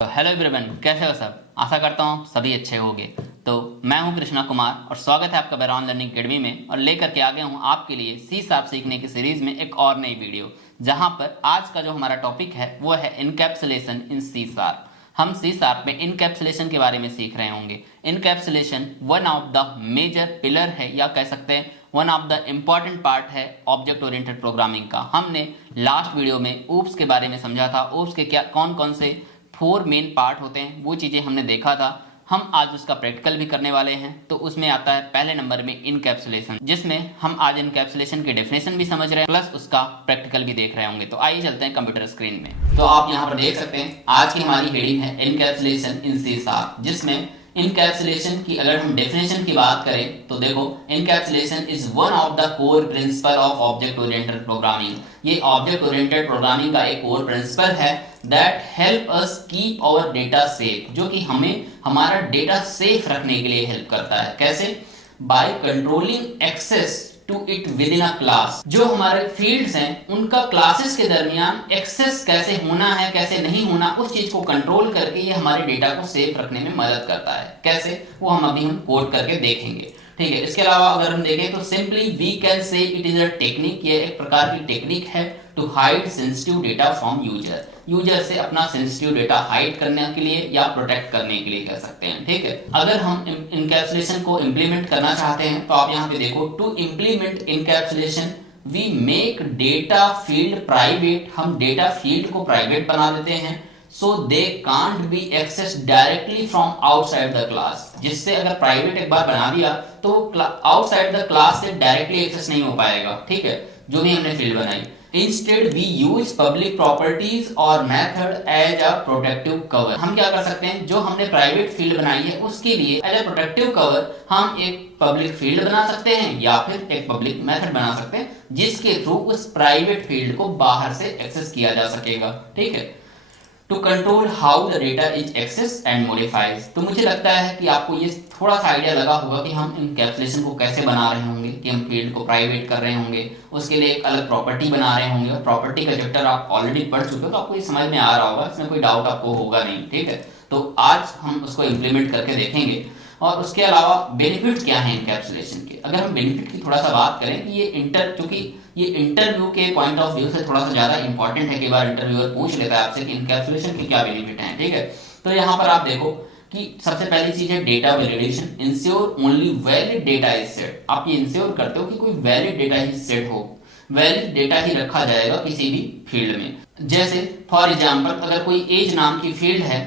तो hello everyone, कैसे हो सब। आशा करता हूँ सभी अच्छे होंगे। तो मैं हूँ कृष्णा कुमार और स्वागत है आपका बेरॉन लर्निंग अकेडमी में, और लेकर के आ गया हूँ आपके लिए सी शार्प सीखने की सीरीज में एक और नई वीडियो, जहाँ पर आज का जो हमारा टॉपिक है वो है इनकैप्सुलेशन इन सी शार्प। हम सी शार्प में इनकैप्सुलेशन के बारे में सीख रहे होंगे। Encapsulation one of the major pillar है, या कह सकते हैं one of the important part है ऑब्जेक्ट ओरिएंटेड प्रोग्रामिंग का। हमने लास्ट वीडियो में ऊप्स के बारे में समझा था, ऊप्स के क्या कौन कौन से 4 मेन पार्ट होते हैं, वो चीज़ें हमने देखा था। हम आज उसका प्रैक्टिकल भी करने वाले हैं। तो उसमें आता है पहले नंबर में इनकैप्सुलेशन, जिसमें हम आज इनकैप्सुलेशन की डेफिनेशन भी समझ रहे हैं प्लस उसका प्रैक्टिकल भी देख रहे होंगे। तो आइए चलते हैं कंप्यूटर स्क्रीन में। तो आप यहाँ पर देख सकते हैं आज की हमारी हेडिंग है इनकैप्सुलेशन इन सी शार्प, जिसमें इनकैप्सुलेशन की अगर हम डेफिनेशन की बात करें तो देखो, encapsulation is one of the core principle of object oriented programming. ये ऑब्जेक्ट ओरिएंटेड प्रोग्रामिंग का एक कोर प्रिंसिपल है that help us keep our data safe, जो कि हमें हमारा डेटा सेफ रखने के लिए हेल्प करता है। कैसे? By controlling access to it within a class. जो हमारे फील्ड्स हैं उनका क्लासेस के दरमियान एक्सेस कैसे होना है कैसे नहीं होना, उस चीज को कंट्रोल करके ये हमारे डेटा को सेफ रखने में मदद करता है। कैसे, वो हम कोड करके देखेंगे। ठीक है, इसके अलावा अगर हम देखें तो simply we can say it is a technique, ये एक प्रकार की टेक्निक है to hide sensitive data from user से अपना सेंसिटिव डेटा हाइड करने के लिए या प्रोटेक्ट करने के लिए कह सकते हैं। ठीक है, अगर हम इनकैप्सुलेशन को इंप्लीमेंट करना चाहते हैं तो आप यहाँ पे देखो, to implement encapsulation we make data field private. हम डेटा फील्ड को प्राइवेट बना देते हैं so they can't be access directly from outside the class, जिससे अगर प्राइवेट एक बार बना दिया तो आउटसाइड द क्लास से डायरेक्टली एक्सेस नहीं हो पाएगा। ठीक है, जो भी हमने फील्ड बनाई। Instead we use public properties और method as a protective cover। हम क्या कर सकते हैं, जो हमने प्राइवेट फील्ड बनाई है उसके लिए एज ए प्रोटेक्टिव कवर हम एक पब्लिक फील्ड बना सकते हैं या फिर एक पब्लिक मेथड बना सकते हैं, जिसके थ्रू उस प्राइवेट फील्ड को बाहर से एक्सेस किया जा सकेगा। ठीक है, to control how the data is access and modifies. तो मुझे लगता है कि आपको ये थोड़ा सा आइडिया लगा होगा कि हम इनकैप्सुलेशन को कैसे बना रहे होंगे, कि हम फील्ड को प्राइवेट कर रहे होंगे, उसके लिए एक अलग प्रॉपर्टी बना रहे होंगे। प्रॉपर्टी का चैप्टर आप ऑलरेडी पढ़ चुके हो तो आपको ये समझ में आ रहा होगा, इसमें कोई डाउट आपको होगा नहीं। ठीक है, तो आज हम उसको इम्प्लीमेंट करके देखेंगे। और उसके अलावा बेनिफिट क्या है इनकैप्सुलेशन के, अगर हम बेनिफिट की थोड़ा सा बात करें कि क्योंकि ये इंटरव्यू के पॉइंट ऑफ व्यू से थोड़ा सा ज्यादा इंपॉर्टेंट है। कई बार इंटरव्यूअर पूछ लेता है आपसे कि इनकैप्सुलेशन के क्या बेनिफिट हैं। ठीक है, तो यहाँ पर आप देखो कि सबसे पहली चीज है data validation. Ensure only valid data is set. आप ये इंश्योर करते हो कि कोई वैलिड डेटा ही सेट हो, वैलिड डेटा ही रखा जाएगा किसी भी फील्ड में। जैसे फॉर एग्जांपल अगर कोई एज नाम की फील्ड है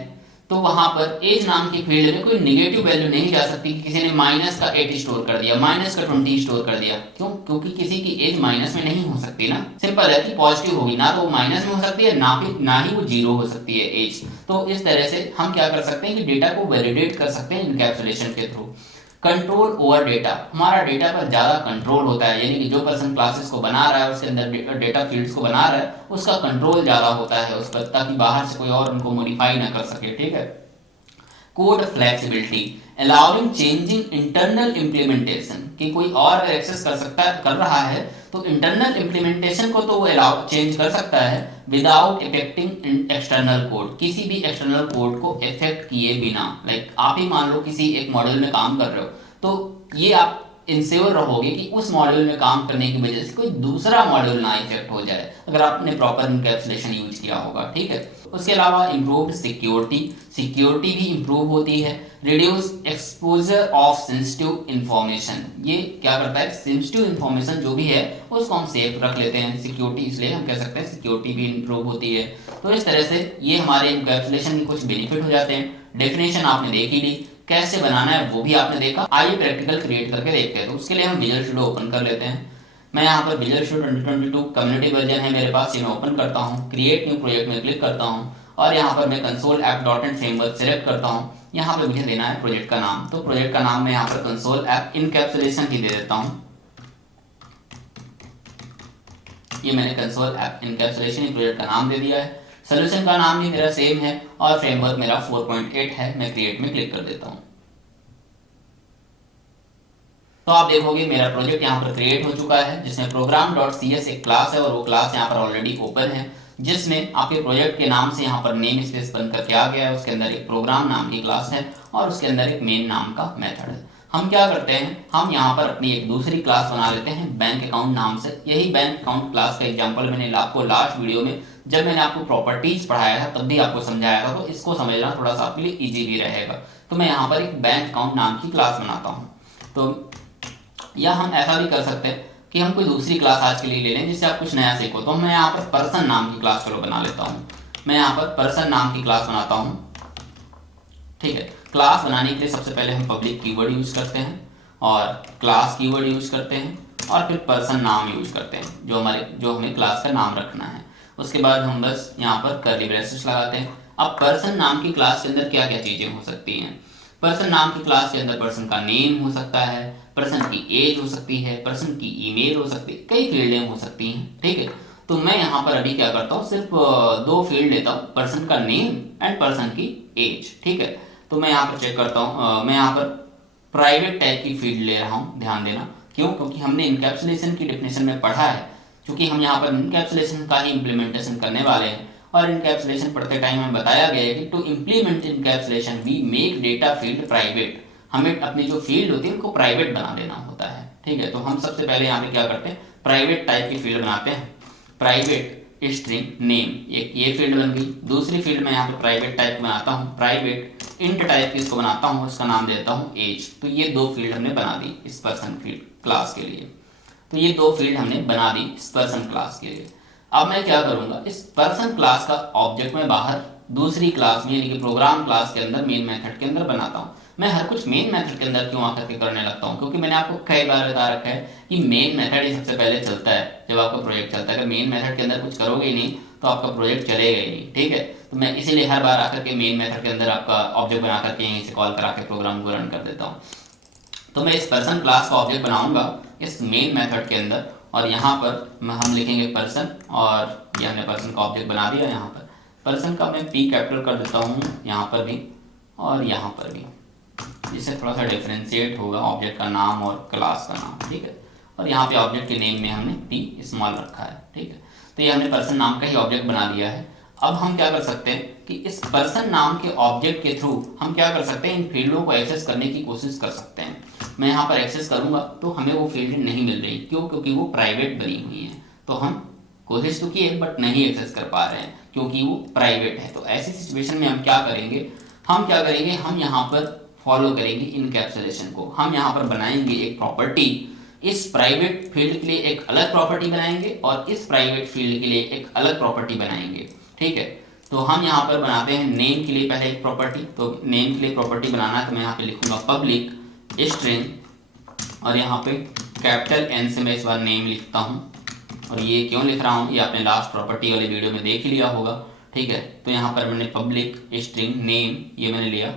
तो वहां पर एज नाम की फील्ड में कोई नेगेटिव वैल्यू नहीं जा सकती कि किसी ने -8 स्टोर कर दिया, -20 स्टोर कर दिया। क्यों? क्योंकि किसी की एज माइनस में नहीं हो सकती ना। सिंपल है कि पॉजिटिव होगी, ना तो वो माइनस में हो सकती है ना ही वो जीरो हो सकती है एज। तो इस तरह से हम क्या कर सकते हैं कि डेटा को वैलिडेट कर सकते हैं इनकैप्सुलेशन के थ्रू। कंट्रोल ओवर डेटा, हमारा डेटा पर ज्यादा कंट्रोल होता है, यानी कि जो पर्सन क्लासेस को बना रहा है उसके अंदर डेटा फील्ड्स को बना रहा है उसका कंट्रोल ज्यादा होता है उस पर, ताकि बाहर से कोई और उनको मॉडिफाई ना कर सके। ठीक है, code flexibility allowing changing internal implementation, कि कोई और अगर एक्सेस कर रहा है तो इंटरनल इम्प्लीमेंटेशन को तो वो अलाउ चेंज कर सकता है विदाउट इफेक्टिंग एक्सटर्नल कोड, किसी भी एक्सटर्नल कोड को इफेक्ट किए बिना। लाइक आप ही मान लो किसी एक मॉड्यूल में काम कर रहे हो तो ये आप इंश्योर रहोगे कि उस मॉड्यूल में काम करने की वजह से कोई दूसरा मॉड्यूल ना इफेक्ट हो जाए, अगर आपने प्रॉपर इनकैप्सुलेशन यूज किया होगा। ठीक है, उसके अलावा इम्प्रूव्ड सिक्योरिटी भी इम्प्रूव होती है। Reduce exposure of sensitive information, ये क्या करता है, सेंसिटिव इंफॉर्मेशन जो भी है उसको हम सेफ रख लेते हैं, सिक्योरिटी, इसलिए हम कह सकते हैं सिक्योरिटी भी इम्प्रूव होती है। तो इस तरह से ये हमारे इनकैप्सुलेशन के कुछ बेनिफिट हो जाते हैं। डेफिनेशन आपने देख ही ली, कैसे बनाना है वो भी आपने देखा। आइए प्रैक्टिकल क्रिएट करके देखते हैं। तो उसके लिए हम विजुअल स्टूडियो ओपन कर लेते हैं। मैं यहाँ पर विजुअल स्टूडियो 2022 कम्युनिटी वर्जन है मेरे पास, ये मैं ओपन करता हूँ। क्रिएट न्यू प्रोजेक्ट में क्लिक करता हूँ और यहाँ पर मैं console app dot net framework select करता हूँ। यहाँ पे मुझे देना है प्रोजेक्ट का नाम, तो प्रोजेक्ट का नाम मैं यहाँ पर कंसोल ऐप इनकैप्सुलेशन ही दे देता हूँ। ये मैंने कंसोल ऐप इनकैप्सुलेशन ही प्रोजेक्ट का नाम दे दिया है। सोल्यूशन का नाम भी मेरा सेम है और फ्रेमवर्क मेरा 4.8 है। मैं क्रिएट में क्लिक कर देता हूँ। तो आप देखोगे मेरा प्रोजेक्ट यहाँ पर क्रिएट हो चुका है, जिसमें program.cs एक क्लास है और वो क्लास यहाँ पर ऑलरेडी ओपन है। जिसमें आपके प्रोजेक्ट के नाम से यहाँ पर नेम स्पेस बन करके आ गया है। उसके अंदर एक प्रोग्राम नाम की क्लास है और उसके अंदर एक मेन नाम का मेथड है। हम क्या करते हैं, हम यहाँ पर अपनी एक दूसरी क्लास बना लेते हैं बैंक अकाउंट नाम से। यही बैंक अकाउंट क्लास का एग्जांपल मैंने आपको लास्ट वीडियो में जब मैंने आपको प्रॉपर्टीज पढ़ाया था तब भी आपको समझाया था, तो इसको समझना थोड़ा सा आपके लिए इजी भी रहेगा। तो मैं यहाँ पर एक बैंक अकाउंट नाम की क्लास बनाता हूँ। तो या हम ऐसा भी कर सकते हैं कि हम कोई दूसरी क्लास आज के लिए ले लें जिससे आप कुछ नया सीखो। तो मैं यहाँ पर पर्सन नाम की क्लास चलो बना लेता हूँ। मैं यहाँ पर पर्सन नाम की क्लास बनाता हूँ, ठीक है। क्लास बनाने के लिए सबसे पहले हम पब्लिक कीवर्ड यूज करते हैं और क्लास कीवर्ड यूज करते हैं और फिर पर्सन नाम यूज करते हैं जो हमें क्लास का नाम रखना है। उसके बाद हम बस यहाँ पर कर्ली ब्रेसेस लगाते हैं। अब पर्सन नाम की क्लास के अंदर क्या क्या चीजें हो सकती हैं। पर्सन नाम की क्लास के अंदर पर्सन का नेम हो सकता है, पर्सन की एज हो सकती है, पर्सन की ईमेल हो सकती है, कई फील्डें हो सकती हैं, ठीक है। तो मैं यहाँ पर अभी क्या करता हूँ, सिर्फ दो फील्ड लेता हूँ, पर्सन का नेम एंड पर्सन की एज, ठीक है। तो मैं यहाँ पर चेक करता हूँ, मैं यहाँ पर प्राइवेट टाइप की फील्ड ले रहा हूँ, ध्यान देना। क्यों? क्योंकि हमने इनकैप्सुलेशन की डेफिनेशन में पढ़ा है, क्योंकि हम यहाँ पर इनकैप्सुलेशन का ही इम्प्लीमेंटेशन करने वाले हैं। और इनकैप्सुलेशन पढ़ते टाइम हमें बताया गया है कि to implement encapsulation we make data field private. हमें अपनी जो फील्ड होती है उनको प्राइवेट बना देना होता है, ठीक है। तो हम सबसे पहले यहाँ पे क्या करते हैं, प्राइवेट टाइप की फील्ड बनाते हैं। प्राइवेट स्ट्रिंग नेम, एक ये फील्ड बन गई। दूसरी फील्ड में यहाँ पे प्राइवेट टाइप बनाता हूँ, प्राइवेट इंट टाइप की इसको बनाता हूँ, इसका नाम देता हूँ एज। तो ये दो फील्ड हमने बना दी इस पर्सन फील्ड क्लास के लिए। तो ये दो फील्ड हमने बना दी इस पर्सन क्लास के लिए। अब मैं क्या करूंगा, इस पर्सन क्लास का ऑब्जेक्ट में बाहर दूसरी क्लास में यानी कि प्रोग्राम क्लास के अंदर मेन मेथड के अंदर बनाता हूँ। मैं हर कुछ मेन मेथड के अंदर क्यों आकर के करने लगता हूँ, क्योंकि मैंने आपको कई बार बता रखा है कि मेन मेथड ही सबसे पहले चलता है जब आपका प्रोजेक्ट चलता है। अगर मेन मेथड के अंदर कुछ करोगे ही नहीं तो आपका प्रोजेक्ट चलेगा ही नहीं, ठीक है। तो मैं इसीलिए हर बार आकर के मेन मेथड के अंदर आपका ऑब्जेक्ट बना करके यहीं से कॉल करा के प्रोग्राम को रन कर देता हूँ। तो मैं इस पर्सन क्लास का ऑब्जेक्ट बनाऊंगा इस मेन मेथड के अंदर, और यहाँ पर हम लिखेंगे पर्सन, और ये हमने पर्सन का ऑब्जेक्ट बना दिया। यहाँ पर पर्सन का मैं पी कैपिटल कर देता हूँ, यहाँ पर भी और यहाँ पर भी, जिससे थोड़ा सा डिफ्रेंशिएट होगा ऑब्जेक्ट का नाम और क्लास का नाम, ठीक है। और यहाँ पे ऑब्जेक्ट के नेम में हमने पी स्मॉल रखा है, ठीक है। तो ये हमने पर्सन नाम का ही ऑब्जेक्ट बना दिया है। अब हम क्या कर सकते हैं कि इस पर्सन नाम के ऑब्जेक्ट के थ्रू हम क्या कर सकते हैं, इन फील्डों को एक्सेस करने की कोशिश कर सकते हैं। मैं यहाँ पर एक्सेस करूंगा तो हमें वो फील्ड नहीं मिल रही, क्यों? क्योंकि वो प्राइवेट बनी हुई है। तो हम कोशिश तो की है बट नहीं एक्सेस कर पा रहे हैं क्योंकि वो प्राइवेट है। तो ऐसी सिचुएशन में हम क्या करेंगे, हम यहाँ पर फॉलो करेंगे इनकैप्सुलेशन को। हम यहाँ पर बनाएंगे एक प्रॉपर्टी, इस प्राइवेट फील्ड के लिए एक अलग प्रॉपर्टी बनाएंगे और इस प्राइवेट फील्ड के लिए एक अलग प्रॉपर्टी बनाएंगे, ठीक है। तो हम यहाँ पर बनाते हैं नेम के लिए पहले एक प्रॉपर्टी। तो नेम के लिए प्रॉपर्टी बनाना है तो मैं यहाँ पे लिखूंगा पब्लिक स्ट्रिंग, और यहाँ पे कैपिटल एन से मैं इस बार नेम लिखता हूँ। और ये क्यों लिख रहा हूँ, ये आपने लास्ट प्रॉपर्टी वाली वीडियो में देख लिया होगा, ठीक है। तो यहाँ पर मैंने पब्लिक स्ट्रिंग नेम ये मैंने लिया,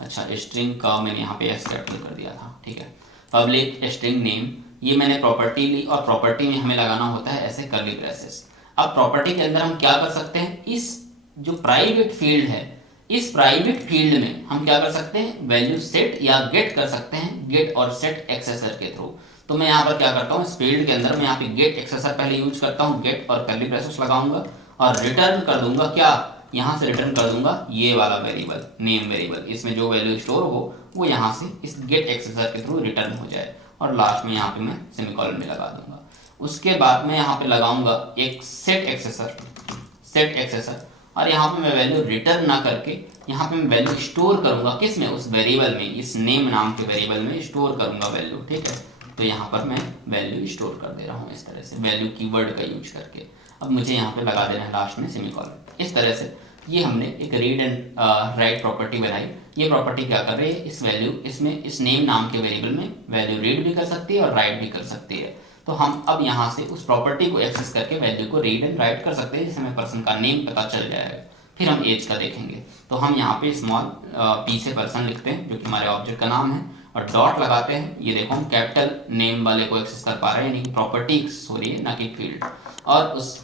अच्छा स्ट्रिंग का मैंने यहाँ पे एस कैपिटल कर दिया था, ठीक है। पब्लिक स्ट्रिंग नेम ये मैंने प्रॉपर्टी ली, और प्रॉपर्टी में हमें लगाना होता है ऐसे कर्ली ब्रेसेस। अब प्रॉपर्टी के अंदर हम क्या कर सकते हैं, इस जो प्राइवेट फील्ड है इस प्राइवेट फील्ड में हम क्या कर सकते हैं, वैल्यू सेट या गेट कर सकते हैं, गेट और सेट एक्सेसर के थ्रू। तो मैं यहाँ पर क्या करता हूँ, इस फील्ड के अंदर मैं यहाँ पे गेट एक्सेसर पहले यूज करता हूँ, गेट और कर्ली ब्रेसेस लगाऊंगा और रिटर्न कर दूंगा क्या, यहाँ से रिटर्न कर दूंगा ये वाला वेरिएबल, नेम वेरिएबल। इसमें जो वैल्यू स्टोर हो वो यहाँ से इस गेट एक्सेसर के थ्रू रिटर्न हो जाए, और लास्ट में यहाँ पे मैं सेमीकोलन में लगा दूंगा। उसके बाद मैं यहाँ पे लगाऊंगा एक सेट एक्सेसर, और यहाँ पे मैं वैल्यू रिटर्न ना करके यहाँ पे मैं वैल्यू स्टोर करूंगा, किस में, उस वेरिएबल में, इस नेम नाम के वेरिएबल में स्टोर करूंगा वैल्यू, ठीक है। तो यहाँ पर मैं वैल्यू स्टोर कर दे रहा हूँ इस तरह से, वैल्यू कीवर्ड का यूज करके। अब मुझे यहाँ पे लगा देना है लास्ट में सेमीकोलन। इस तरह से ये हमने एक रीड एंड राइट प्रॉपर्टी बनाई। ये प्रॉपर्टी क्या कर रही है, इस वैल्यू इसमें इस नेम नाम के वेरिएबल में वैल्यू रीड भी कर सकती है और राइट भी कर सकती है। तो हम अब यहाँ से उस प्रॉपर्टी को एक्सेस करके वैल्यू को रीड एंड राइट कर सकते हैं, जिससे हमें पर्सन का नेम पता चल जाएगा। फिर हम एज का देखेंगे। तो हम यहाँ पे स्मॉल पी से पर्सन लिखते हैं जो कि हमारे ऑब्जेक्ट का नाम है, और डॉट लगाते हैं। ये देखो हम कैपिटल नेम वाले को एक्सेस कर पा रहे हैं, यानी कि प्रॉपर्टी हो रही है ना कि फील्ड। और उस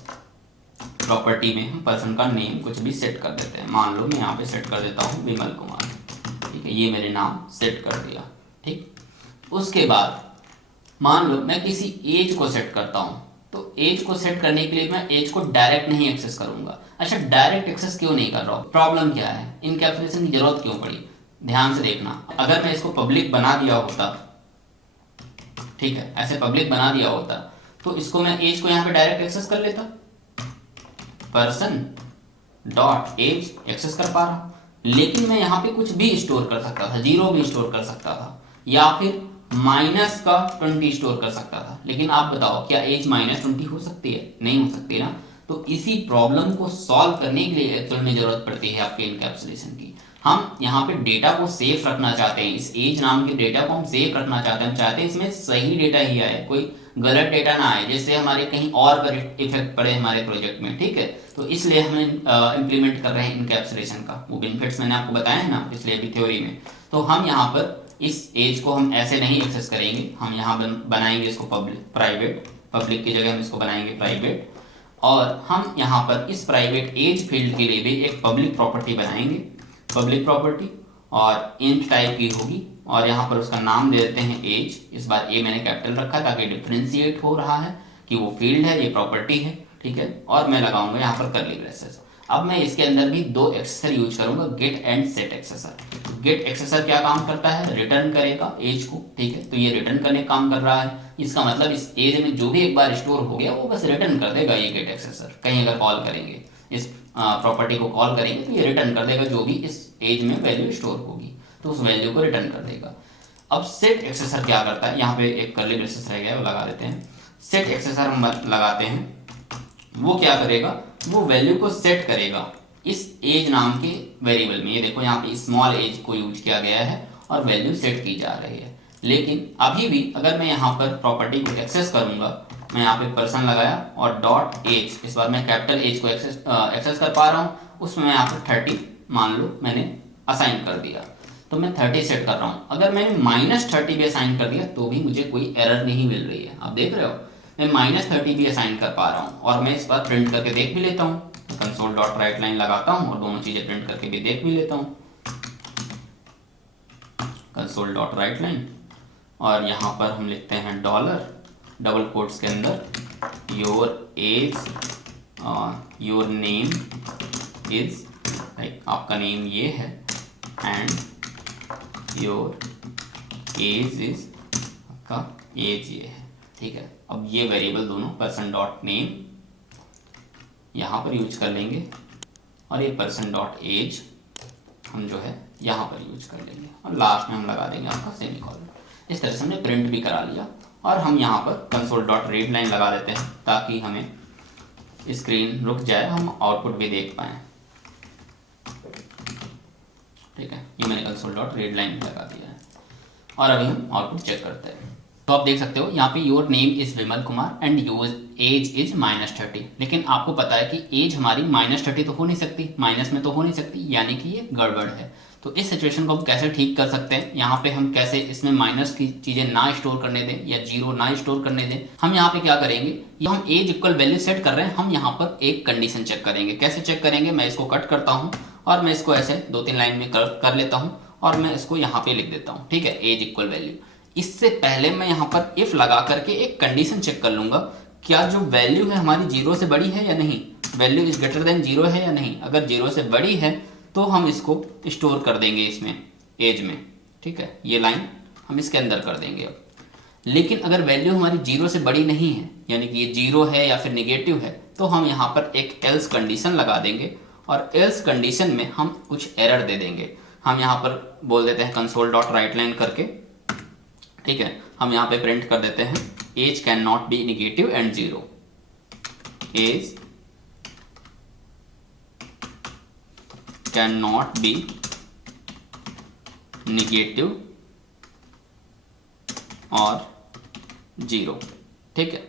प्रॉपर्टी में हम पर्सन का नेम कुछ भी सेट कर देते हैं। मान लो मैं यहाँ पे सेट कर देता हूँ विमल कुमार, ठीक है, ये मेरे नाम सेट कर दिया, ठीक। उसके बाद मान लो मैं किसी एज को सेट करता हूँ, तो एज को सेट करने के लिए मैं एज को डायरेक्ट नहीं एक्सेस करूंगा। अच्छा, डायरेक्ट एक्सेस क्यों नहीं कर रहा हूं? प्रॉब्लम क्या है, इनकैप्सुलेशन की जरूरत क्यों पड़ी? ध्यान से देखना, अगर मैं इसको पब्लिक बना दिया होता, ठीक है, ऐसे पब्लिक बना दिया होता, तो इसको मैं एज को यहाँ पे डायरेक्ट एक्सेस कर लेता, पर्सन डॉट एज एक्सेस कर पा रहा, लेकिन मैं यहाँ पे कुछ भी स्टोर कर सकता था, 0 भी स्टोर कर सकता था, या फिर माइनस का 20 स्टोर कर सकता था। लेकिन आप बताओ, क्या एज -20 हो सकती है? नहीं हो सकती ना। तो इसी प्रॉब्लम को सॉल्व करने के लिए एक्चुअल में जरूरत पड़ती है आपके इनकैप्सुलेशन की। हम यहाँ पे डेटा को सेफ रखना चाहते हैं, इस एज नाम के डेटा को हम सेफ रखना चाहते हैं, हम चाहते हैं इसमें सही डेटा ही आए, कोई गलत डेटा ना आए, जिससे हमारे कहीं और गलत इफेक्ट पड़े हमारे प्रोजेक्ट में, ठीक है। तो इसलिए हम इम्प्लीमेंट कर रहे हैं इनकैप्सुलेशन का, वो बेनिफिट्स मैंने आपको बताया है ना पिछले भी थ्योरी में। तो हम यहाँ पर इस एज को हम ऐसे नहीं एक्सेस करेंगे, हम यहाँ बनाएंगे इसको प्राइवेट, पब्लिक की जगह हम इसको बनाएंगे प्राइवेट, और हम यहाँ पर इस प्राइवेट एज फील्ड के लिए भी एक पब्लिक प्रॉपर्टी बनाएंगे, पब्लिक प्रॉपर्टी, और इंट टाइप की होगी, और यहाँ पर उसका नाम दे देते हैं एज। इस बार ए मैंने कैपिटल रखा ताकि डिफ्रेंशिएट हो रहा है कि वो फील्ड है, ये प्रॉपर्टी है, ठीक है। और मैं लगाऊंगा यहाँ पर कर्ली ब्रेसेस। अब मैं इसके अंदर भी 2 एक्सेसर यूज करूंगा, get and set accessor. Get accessor क्या काम करता है? रिटर्न करेगा एज को, ठीक है। तो ये रिटर्न करने का काम कर रहा है, इसका मतलब इस एज में जो भी एक बार स्टोर हो गया वो बस रिटर्न कर देगा ये गेट एक्सेसर। कहीं अगर कॉल करेंगे, इस प्रॉपर्टी को कॉल करेंगे तो ये रिटर्न कर देगा जो भी इस एज में वैल्यू स्टोर होगी, तो उस वैल्यू को रिटर्न कर देगा। अब सेट एक्सेसर क्या करता है? यहाँ पे एक कर्ली ब्रेसेस रह गया, वो लगा देते हैं। सेट एक्सेसर हम लगाते हैं, वो क्या करेगा? वो वैल्यू को सेट करेगा इस एज नाम के वेरिएबल में। ये देखो यहाँ पे स्मॉल एज को यूज किया गया है और वैल्यू सेट की जा रही है। लेकिन अभी भी अगर मैं यहाँ पर प्रॉपर्टी को एक्सेस करूंगा, मैं यहाँ पे पर्सन लगाया और डॉट एज, इस बार मैं कैपिटल एज को एक्सेस कर पा रहा हूँ, उसमें मैं यहाँ पर 30 मान लो मैंने असाइन कर दिया, तो मैं 30 सेट कर रहा हूँ। अगर मैंने -30 भी असाइन कर दिया तो भी मुझे कोई एरर नहीं मिल रही है। आप देख रहे हो, मैं -30 भी असाइन कर पा रहा हूँ, और मैं इस बार प्रिंट करके देख भी लेता हूँ। कंसोल डॉट राइट लाइन लगाता हूँ और दोनों चीजें प्रिंट करके भी देख भी लेता हूँ। कंसोल डॉट राइट लाइन, और यहाँ पर हम लिखते हैं डॉलर डबल कोट्स के अंदर your age, your name is, like आपका नेम ये है, एंड योर एज इज, आपका एज ये है, ठीक है। अब ये वेरिएबल दोनों पर्सन डॉट नेम यहाँ पर यूज कर लेंगे, और ये पर्सन डॉट एज हम जो है यहाँ पर यूज कर लेंगे, और लास्ट में हम लगा देंगे आपका सेमीकोलन। इस तरह से हमने प्रिंट भी करा लिया, और हम यहाँ पर कंसोल डॉट रीड लाइन लगा देते हैं ताकि हमें स्क्रीन रुक जाए, हम आउटपुट भी देख पाएँ, ठीक है। ये मैंने कंसोल डॉट रीड लाइन लगा दिया है, और अभी हम आउटपुट चेक करते हैं। तो आप देख सकते हो यहाँ पे your name is Vimal Kumar and your age is -30, लेकिन आपको पता है कि एज हमारी -30 तो हो नहीं सकती, माइनस में तो हो नहीं सकती, यानी कि ये गड़बड़ है। तो इस सिचुएशन को हम कैसे ठीक कर सकते हैं? यहाँ पे हम कैसे इसमें माइनस की चीजें ना स्टोर करने दें या 0 ना स्टोर करने दें? हम यहाँ पे क्या करेंगे, ये हम एज इक्वल वैल्यू सेट कर रहे हैं, हम यहाँ पर एक कंडीशन चेक करेंगे। कैसे चेक करेंगे? मैं इसको कट करता हूँ और मैं इसको ऐसे 2-3 लाइन में कर लेता हूँ, और मैं इसको यहाँ पे लिख देता हूँ, ठीक है, एज इक्वल वैल्यू। इससे पहले मैं यहाँ पर इफ लगा करके एक कंडीशन चेक कर लूंगा, क्या जो वैल्यू है हमारी 0 से बड़ी है या नहीं, वैल्यू इज ग्रेटर देन 0 है या नहीं। अगर 0 से बड़ी है तो हम इसको स्टोर कर देंगे इसमें एज में, ठीक है, ये लाइन हम इसके अंदर कर देंगे अब। लेकिन अगर वैल्यू हमारी 0 से बड़ी नहीं है, यानी कि ये 0 है या फिर निगेटिव है, तो हम यहाँ पर एक एल्स कंडीशन लगा देंगे, और एल्स कंडीशन में हम कुछ एरर दे देंगे। हम यहाँ पर बोल देते हैं कंसोल डॉट राइट लाइन करके, ठीक है, हम यहाँ पे प्रिंट कर देते हैं age can not be negative and 0, age can not be negative और 0, ठीक है।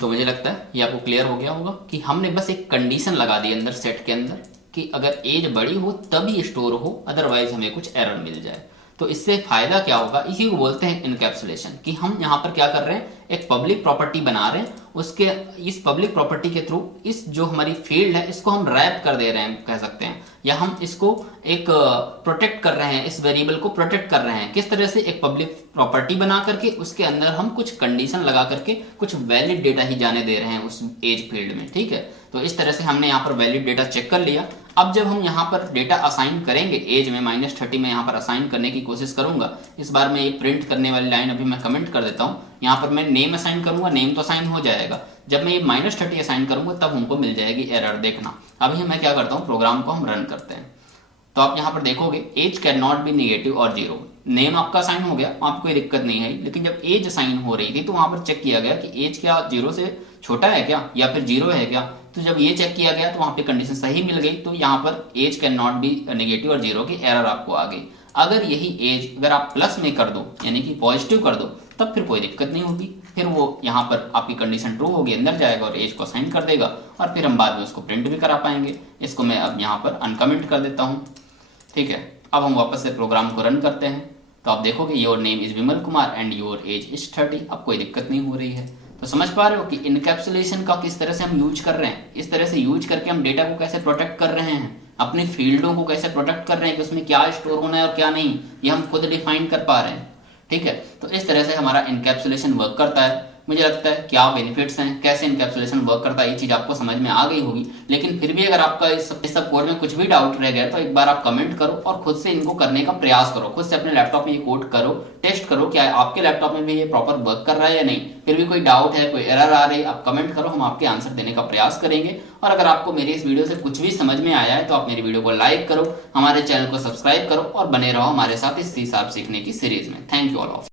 तो मुझे लगता है ये आपको क्लियर हो गया होगा कि हमने बस एक कंडीशन लगा दी अंदर सेट के अंदर कि अगर एज बड़ी हो तभी स्टोर हो, अदरवाइज हमें कुछ एरर मिल जाए। तो इससे फायदा क्या होगा, इसी को बोलते हैं इनकैप्सुलेशन, कि हम यहाँ पर क्या कर रहे हैं, एक पब्लिक प्रॉपर्टी बना रहे हैं, उसके इस पब्लिक प्रॉपर्टी के थ्रू इस जो हमारी फील्ड है इसको हम रैप कर दे रहे हैं कह सकते हैं, या हम इसको एक प्रोटेक्ट कर रहे हैं, इस वेरिएबल को प्रोटेक्ट कर रहे हैं। किस तरह से? एक पब्लिक प्रॉपर्टी बना करके उसके अंदर हम कुछ कंडीशन लगा करके कुछ वैलिड डेटा ही जाने दे रहे हैं उस एज फील्ड में, ठीक है। तो इस तरह से हमने यहाँ पर वैलिड डेटा चेक कर लिया। अब जब हम यहाँ पर डेटा असाइन करेंगे एज में -30 में यहाँ पर असाइन करने की कोशिश करूंगा। इस बार मैं ये प्रिंट करने वाली लाइन अभी मैं कमेंट कर देता हूँ। यहाँ पर मैं नेम असाइन करूंगा, नेम तो असाइन हो जाएगा। जब मैं ये -30 असाइन करूंगा तब हमको मिल जाएगी एरर, देखना। अभी मैं क्या करता हूँ, प्रोग्राम को हम रन करते हैं। तो आप यहाँ पर देखोगे age can not be negative और 0। नेम आपका असाइन हो गया, आपको कोई दिक्कत नहीं है। लेकिन जब एज असाइन हो रही थी तो वहां पर चेक किया गया कि एज क्या 0 से छोटा है क्या या फिर 0 है क्या। तो जब ये चेक किया गया तो वहां पे कंडीशन सही मिल गई। तो यहाँ पर age can not be negative और 0 की एरर आपको आ गई। अगर यही एज अगर आप प्लस में कर दो यानी कि पॉजिटिव कर दो तब फिर कोई दिक्कत नहीं होगी। फिर वो यहाँ पर आपकी कंडीशन ट्रू होगी, अंदर जाएगा और एज को असाइन कर देगा और फिर हम बाद में उसको प्रिंट भी करा पाएंगे। इसको मैं अब यहाँ पर अनकमेंट कर देता हूँ, ठीक है। अब हम वापस से प्रोग्राम को रन करते हैं। तो आप देखोगे your name is Vimal Kumar and your age is 30। अब कोई दिक्कत नहीं हो रही है। तो समझ पा रहे हो कि इनकैप्सुलेशन का किस तरह से हम यूज कर रहे हैं। इस तरह से यूज करके हम डेटा को कैसे प्रोटेक्ट कर रहे हैं, अपनी फील्डों को कैसे प्रोटेक्ट कर रहे हैं कि उसमें क्या स्टोर होना है और क्या नहीं, ये हम खुद डिफाइन कर पा रहे हैं, ठीक है। तो इस तरह से हमारा इनकैप्सुलेशन वर्क करता है। मुझे लगता है क्या बेनिफिट्स हैं, कैसे इनकैप्सुलेशन वर्क करता है, ये चीज आपको समझ में आ गई होगी। लेकिन फिर भी अगर आपका इस सब कोड में कुछ भी डाउट रह गया तो एक बार आप कमेंट करो और खुद से इनको करने का प्रयास करो। खुद से अपने लैपटॉप में ये कोड करो, टेस्ट करो क्या आपके लैपटॉप में भी ये प्रॉपर वर्क कर रहा है या नहीं। फिर भी कोई डाउट है, कोई एरर आ रही है, आप कमेंट करो, हम आपके आंसर देने का प्रयास करेंगे। और अगर आपको मेरी इस वीडियो से कुछ भी समझ में आया है तो आप मेरी वीडियो को लाइक करो, हमारे चैनल को सब्सक्राइब करो और बने रहो हमारे साथ इस C# सीखने की सीरीज में। Thank you all of.